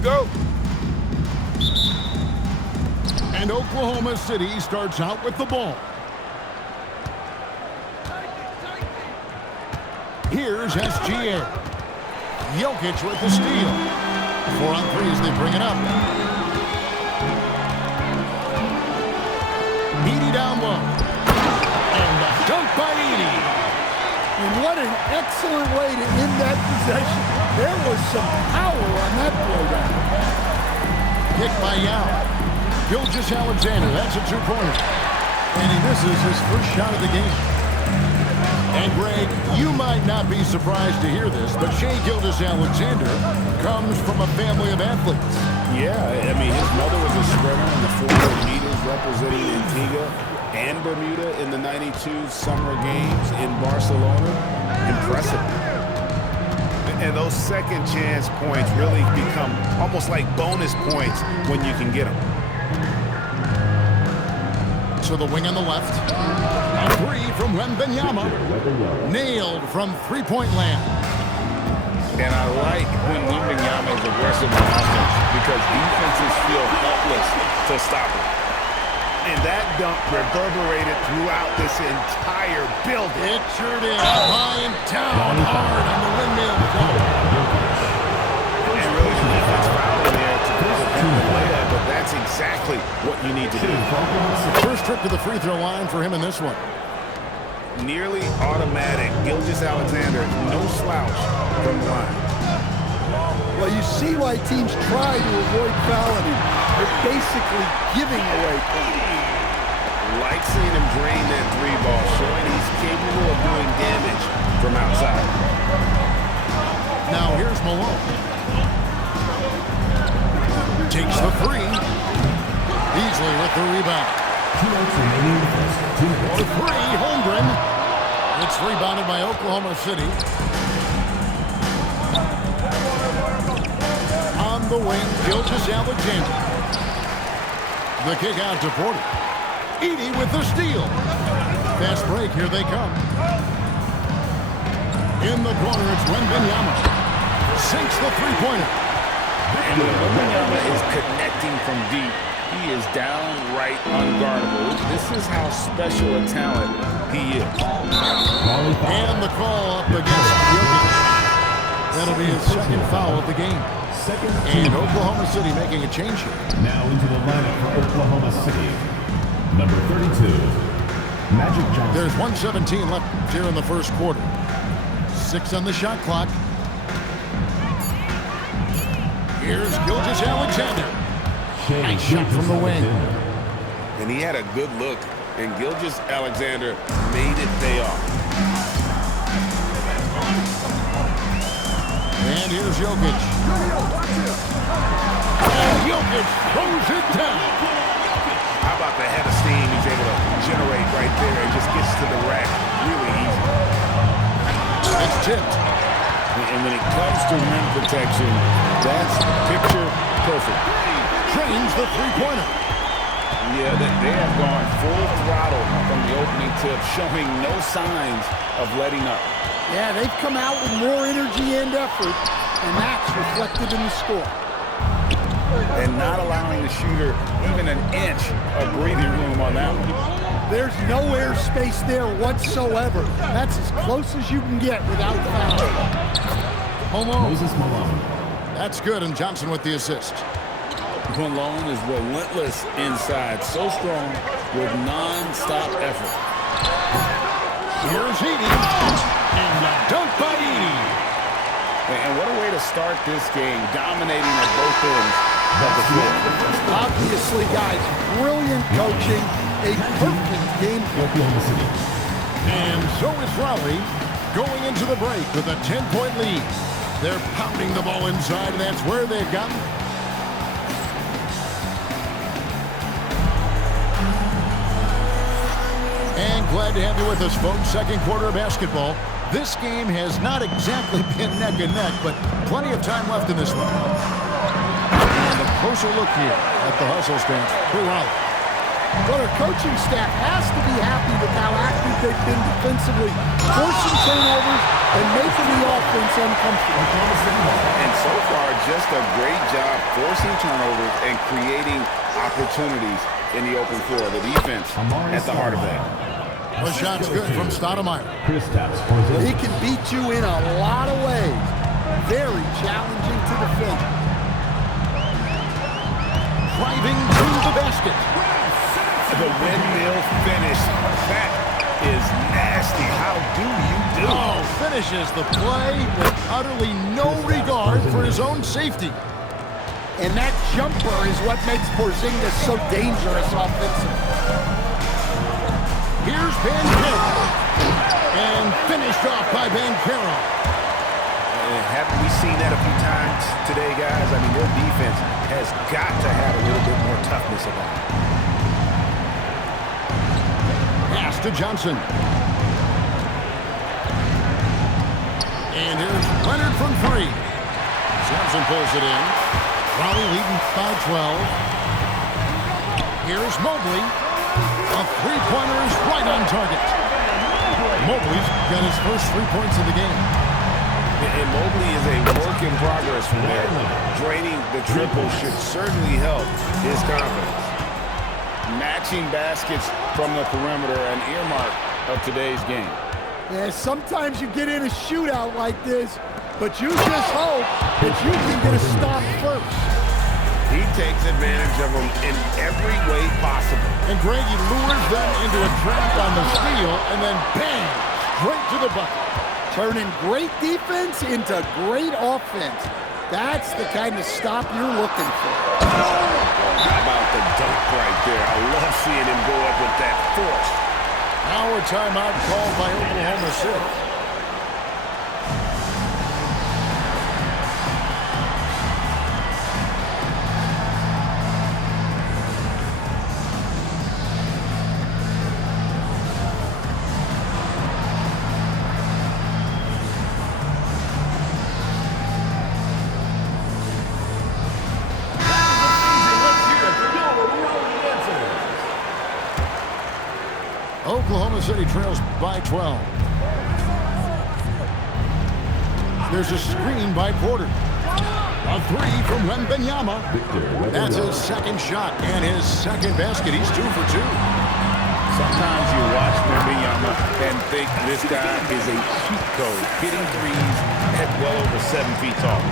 we go. And Oklahoma City starts out with the ball. Here's SGA. Jokic with the steal. 4 on 3 as they bring it up. Edey down low. And a dunk by Edey. And what an excellent way to end that possession. There was some power on that throwdown. Kick by Yao. Gilgeous-Alexander, that's a two-pointer. And he misses his first shot of the game. And Greg, you might not be surprised to hear this, but Shai Gilgeous-Alexander comes from a family of athletes. Yeah, I mean, his mother was a sprinter in the 400 meters representing Antigua and Bermuda in the 92 Summer Games in Barcelona. Impressive. And those second chance points really become almost like bonus points when you can get them. To the wing on the left. A three from Wembanyama. Nailed from three-point land. And I like when Wembanyama is aggressive on offense because defenses feel helpless to stop him. And that dunk reverberated throughout this entire building. It sure did. Lying down hard on the windmill. And really the defense fouled in there to prevent the layup, but that's exactly what you need to do. First trip to the free throw line for him in this one. Nearly automatic. Gilgeous-Alexander, no slouch from the line. Well, you see why teams try to avoid fouling him. They're basically giving away points. Like seeing him drain that three ball, showing he's capable of doing damage from outside. Now here's Malone. Takes the three. Beasley with the rebound. 2 minutes remaining. For three, Holmgren. It's rebounded by Oklahoma City. On the wing, Gilgeous-Alexander. The kick out to Porter. Edey with the steal. Fast break, here they come. In the corner, it's Wembanyama. Sinks the three-pointer. And when Wembanyama is connecting from deep, he is downright unguardable. This is how special a talent he is. And the call up against Jokic. That'll be his second foul of the game. And Oklahoma City making a change here. Now into the lineup for Oklahoma City. Number 32, Magic Johnson. There's 1:17 left here in the first quarter. 6 on the shot clock. Here's Gilgeous-Alexander. Nice shot from the wing. And he had a good look, and Gilgeous-Alexander made it pay off. And here's Jokic. And Jokic throws it down. How about the head of steam he's able to generate right there and just gets to the rack really easy. It's tipped. And when it comes to rim protection, that's picture perfect. Drains the three-pointer. Yeah, they have gone full throttle from the opening tip, showing no signs of letting up. Yeah, they've come out with more energy and effort, and that's reflected in the score. And not allowing the shooter even an inch of breathing room on that one. There's no air space there whatsoever. That's as close as you can get without fouling. Moses Malone. That's good, and Johnson with the assist. Malone is relentless inside, so strong with non-stop effort. Here's Edey. And a dunk by Edey. And what a way to start this game, dominating at both ends of the floor. Obviously, guys, brilliant coaching, a perfect game for Oklahoma City. And so is Raleigh going into the break with a 10-point lead. They're pounding the ball inside, and that's where they've gotten. And glad to have you with us, folks. Second quarter of basketball. This game has not exactly been neck and neck, but plenty of time left in this one. And a closer look here at the hustle stance for Raleigh. But our coaching staff has to be happy with how active they've been defensively, forcing turnovers and making the offense uncomfortable. And So far, just a great job forcing turnovers and creating opportunities in the open floor. The defense at the heart of that. The shot's good from Stoudemire. Kristaps Porzingis. He can beat you in a lot of ways. Very challenging to defend. Driving to the basket. The windmill finish. That is nasty. How do you do? Oh, finishes the play with utterly no regard for his own safety. And that jumper is what makes Porzingis so dangerous offensively. Here's Banchero. And finished off by Banchero. Haven't we seen that a few times today, guys? I mean, their defense has got to have a little bit more toughness about it. Pass to Johnson. And here's Leonard from three. Sampson pulls it in. Raleigh leading by 12. Here's Mobley. A three-pointer is right on target. Mobley's got his first 3 points of the game. And Mobley is a work in progress from there. Draining the triple should certainly help his confidence. Matching baskets from the perimeter, an earmark of today's game. Yeah, sometimes you get in a shootout like this, but you just hope that you can get a stop first. He takes advantage of them in every way possible. And Greggy lures them into a trap on the steal, and then bang, straight to the bucket. Turning great defense into great offense. That's the kind of stop you're looking for. How about the dunk right there? I love seeing him go up with that force. Now a timeout called by Oklahoma City. Oklahoma City trails by 12. There's a screen by Porter. A three from Wembanyama. That's his second shot and his second basket. He's 2 for 2. Sometimes you watch Wembanyama and think this guy is a cheat code, hitting threes at well over 7 feet tall.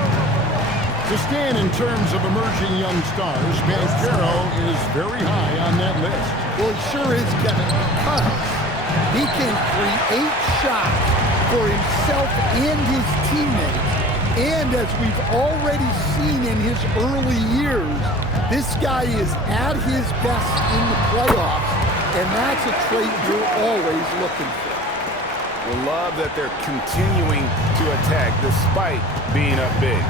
To stand in terms of emerging young stars, Banchero is very high on that list. Well, he sure is, Kevin, because he can create shots for himself and his teammates. And as we've already seen in his early years, this guy is at his best in the playoffs, and that's a trait you're always looking for. We love that they're continuing to attack despite being up big.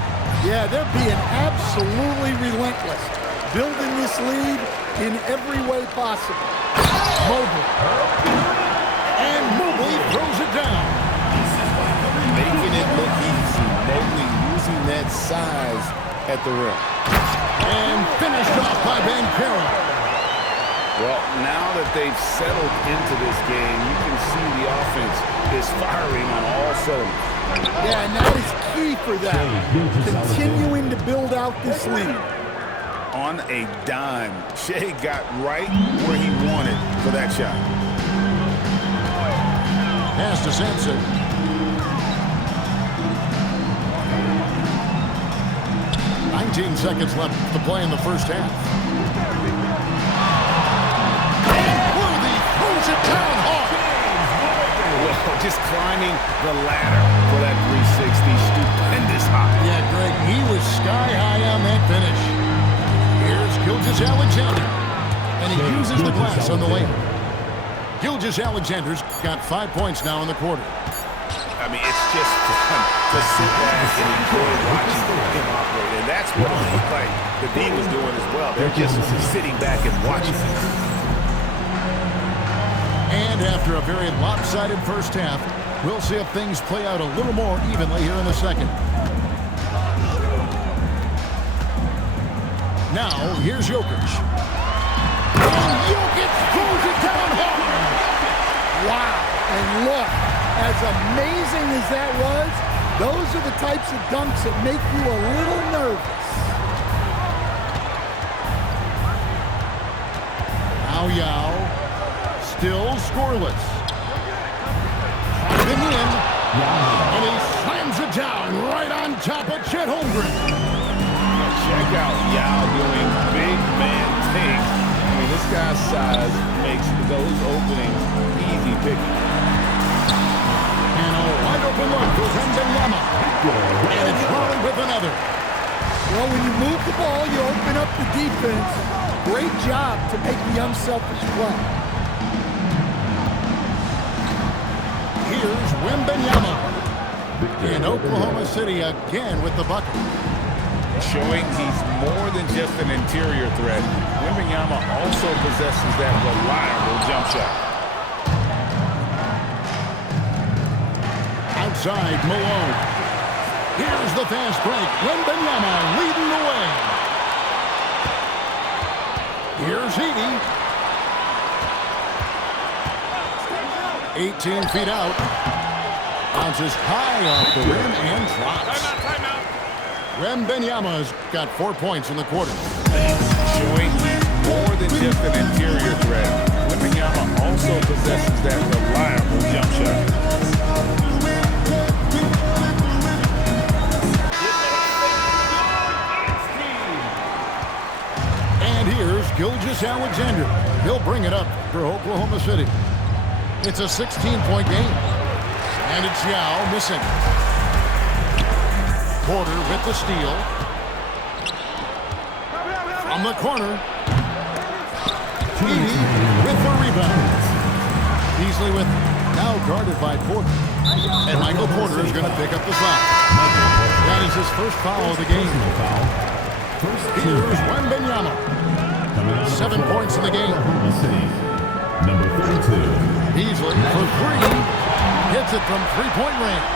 Yeah, they're being absolutely relentless, building this lead in every way possible. Mobley. And Mobley throws it down. Making it look easy. Mobley using that size at the rim. And finished off by Banchero. Well, now that they've settled into this game, you can see the offense is firing on all cylinders. Yeah, and that is key for them, continuing to build out this lead. On a dime, Shea got right where he wanted for that shot. Pass to Sampson. "19 seconds left to play in the first half. And Worthy throws it down hard. Well, just climbing the ladder for that 360, stupendous high. Yeah, Greg, he was sky high on that finish. Here's Gilgeous-Alexander, and he uses the glass on the layup. Gilgeous-Alexander's got 5 points now in the quarter. I mean, it's just fun to sit back and enjoy watching him operate, and that's what it looked like the D was doing as well. They're just sitting back and watching. And after a very lopsided first half, we'll see if things play out a little more evenly here in the second. Now, here's Jokic. And Jokic throws it down hard. Wow, and look, as amazing as that was, Those are the types of dunks that make you a little nervous. Now Yao, still scoreless. Driving in, and he slams it down right on top of Chet Holmgren. Check out Yao doing big man takes. I mean, this guy's size makes those openings easy picking. And a wide open look for Wembanyama. And it's Raleigh with another. Well, when you move the ball, you open up the defense. Great job to make the unselfish play. Here's Wembanyama. And Oklahoma City again with the bucket. Showing he's more than just an interior threat. Wembanyama also possesses that reliable jump shot. Outside, Malone. Here's the fast break. Wembanyama leading the way. Here's Edey. 18 feet out. Bounces high off the rim and drops. Timeout. Wembanyama's got 4 points in the quarter. Showing he's more than just an interior threat. Wembanyama also possesses that reliable jump shot. And here's Gilgeous-Alexander. He'll bring it up for Oklahoma City. It's a 16-point game. And it's Yao missing. Porter with the steal. From the corner. Edey with the rebound. Beasley with now guarded by Porter. And Michael Porter is going to pick up the foul. That is his first foul of the game. Here's Wembanyama. 7 points in the game. Number 32. Beasley for three. Hits it from three-point range.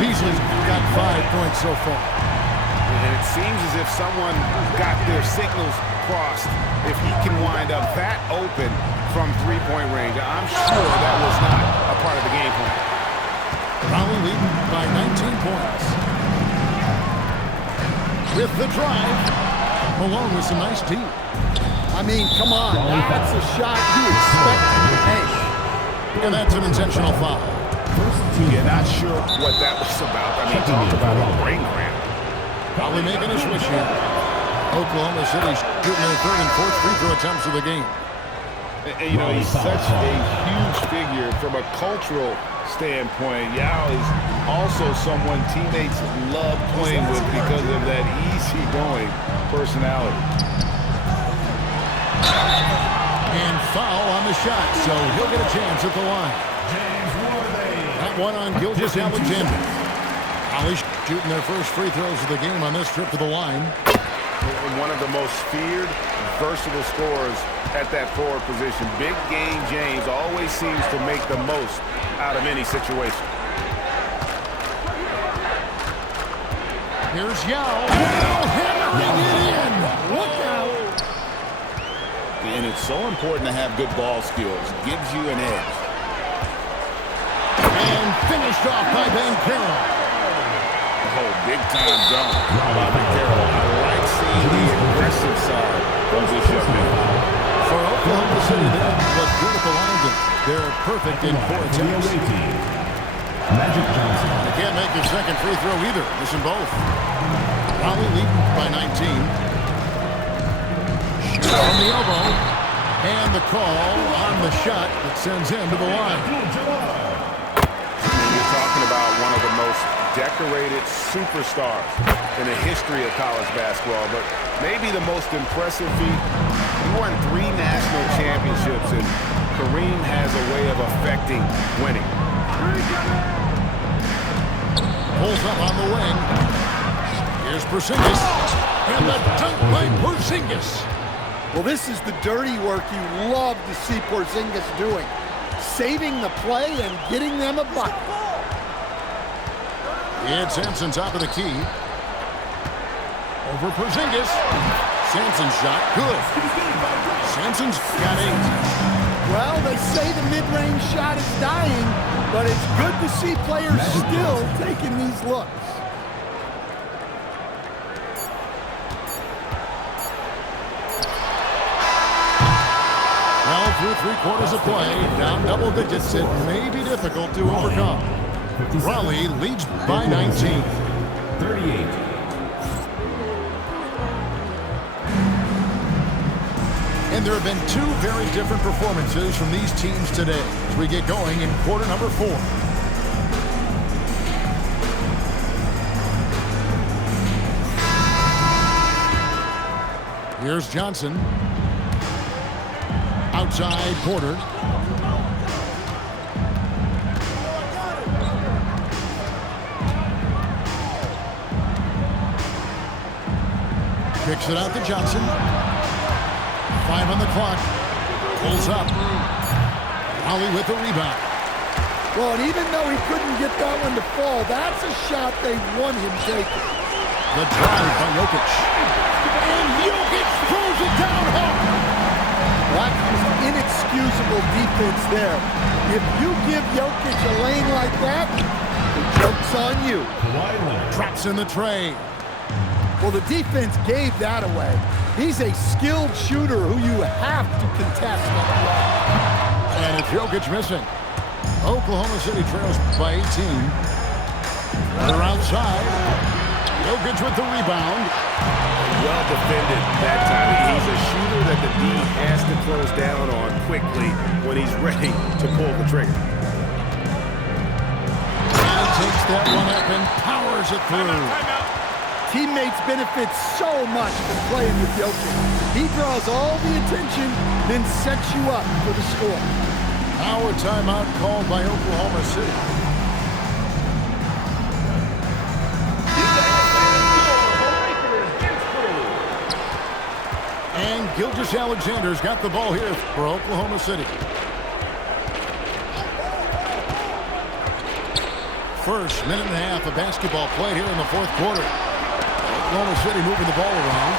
Beasley's got 5 points so far. And it seems as if someone got their signals crossed. If he can wind up that open from three-point range, I'm sure that was not a part of the game plan. Raleigh leading by 19 points. With the drive, Malone with some nice deep. I mean, come on. That's a shot you expect to make. And that's an intentional foul. Yeah, not sure what that was about. I mean, talk about a brain cramp. Probably making a switch here. Oklahoma City shooting their third and fourth free throw attempts of the game. And, you know, he's such a huge figure from a cultural standpoint. Yao is also someone teammates love playing with because of that easygoing personality. And foul on the shot, so he'll get a chance at the line. That one on Gilgeous-Alexander. Raleigh shooting their first free throws of the game on this trip to the line. One of the most feared, versatile scorers at that forward position. Big game James always seems to make the most out of any situation. Here's Yao. Hammering it in. Look out. And it's so important to have good ball skills. It gives you an edge. And finished off by Banchero. Oh, big-time dunk by Banchero. I like seeing the aggressive side of this young man. For Oklahoma City, they look good at the line. They're perfect in 4 attempts. Magic Johnson. They can't make their second free throw either. Missing both. Raleigh leading by 19. Shot on the elbow. And the call on the shot that sends him to the line. You're talking about one of the most decorated superstars in the history of college basketball, but maybe the most impressive feat. He won 3 national championships, and Kareem has a way of affecting winning. Pulls up on the wing. Here's Porzingis. And the dunk by Porzingis. Well, this is the dirty work you love to see Porzingis doing. Saving the play and getting them a bucket. And Sampson top of the key. Over Porzingis. Sampson's shot, good. Sampson's got 8. Well, they say the mid-range shot is dying. But it's good to see players still taking these looks. Well, through 3/4 of play, down double digits, it may be difficult to overcome. Raleigh leads by 19. 38. And there have been two very different performances from these teams today as we get going in quarter number 4. Here's Johnson. Outside Porter. Kicks it out to Johnson. 5 on the clock. Pulls up. Raleigh with the rebound. Well, and even though he couldn't get that one to fall, that's a shot they want him taking. The drive by Jokic. And Jokic throws it down hard. That's just inexcusable defense there. If you give Jokic a lane like that, the joke's on you. Drops in the tray. Well, the defense gave that away. He's a skilled shooter who you have to contest. And it's Jokic missing. Oklahoma City trails by 18. They're outside. Jokic with the rebound. Well defended that time. He's a shooter that the D has to close down on quickly when he's ready to pull the trigger. And takes that one up and powers it through. Teammates benefit so much from playing with Jokic. He draws all the attention, then sets you up for the score. Now a timeout called by Oklahoma City. And Gilgeous-Alexander's got the ball here for Oklahoma City. First minute and a half of basketball played here in the 4th quarter. Oklahoma City moving the ball around.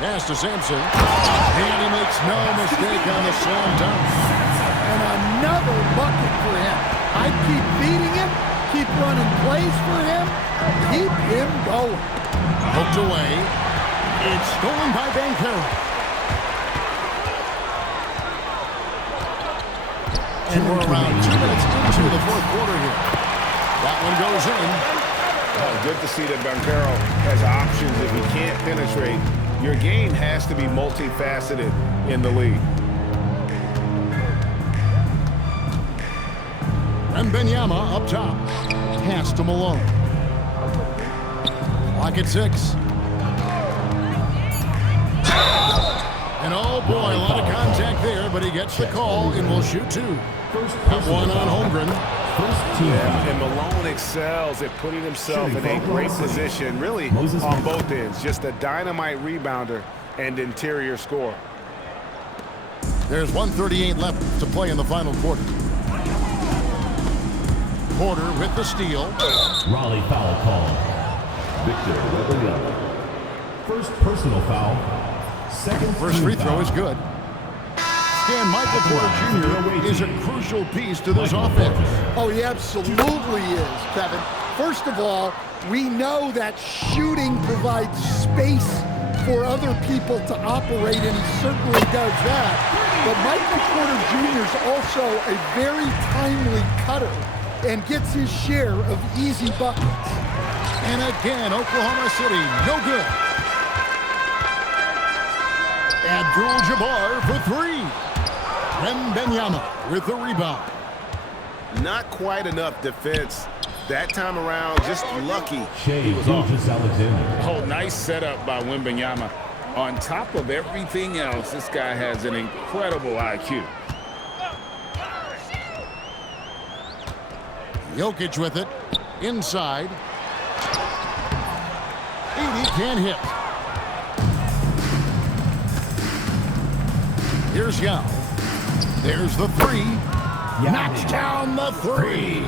Pass to Sampson. And he makes no mistake on the slam dunk. And another bucket for him. I keep feeding him, keep running plays for him, keep him going. Hooked away. It's stolen by Banchero. And we're around 2 minutes into the 4th quarter here. That one goes in. Oh, good to see that Banchero has options if he can't penetrate. Your game has to be multifaceted in the league. Wembanyama up top. Pass to Malone. Clock at 6. And oh boy, a lot of contact there, but he gets the call and will shoot 2. That one on Holmgren. And Malone excels at putting himself in a great position, really on both ends. Just a dynamite rebounder and interior scorer. There's 1:38 left to play in the final quarter. Porter with the steal. Raleigh foul call. Victor Wembanyama. First personal foul. Second First free throw is good. And Michael Porter Jr. is a crucial piece to this offense. Oh, he absolutely is, Kevin. First of all, we know that shooting provides space for other people to operate, and he certainly does that. But Michael Porter Jr. is also a very timely cutter and gets his share of easy buckets. And again, Oklahoma City, no good. Abdul-Jabbar for 3. Wembanyama with the rebound. Not quite enough defense that time around, just lucky he was off. Gilgeous-Alexander. Oh, nice setup by Wembanyama. On top of everything else, this guy has an incredible IQ. Jokic with it. Inside. 80 can't hit. Here's Yao. There's the 3. Knocks down the 3.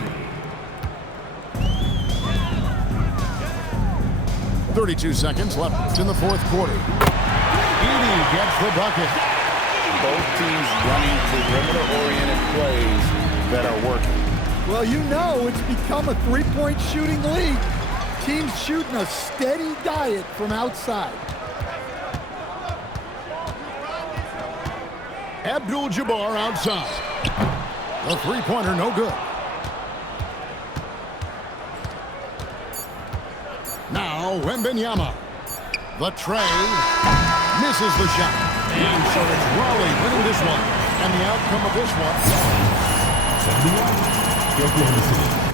32 seconds left in the 4th quarter. Edey gets the bucket. both teams running perimeter-oriented plays that are working. Well, you know it's become a three-point shooting league. Teams shooting a steady diet from outside. Abdul-Jabbar outside. The three-pointer, no good. Now, Wembanyama. The tray. Misses the shot. And so it's Raleigh winning this one. And the outcome of this one. 71, Oklahoma City.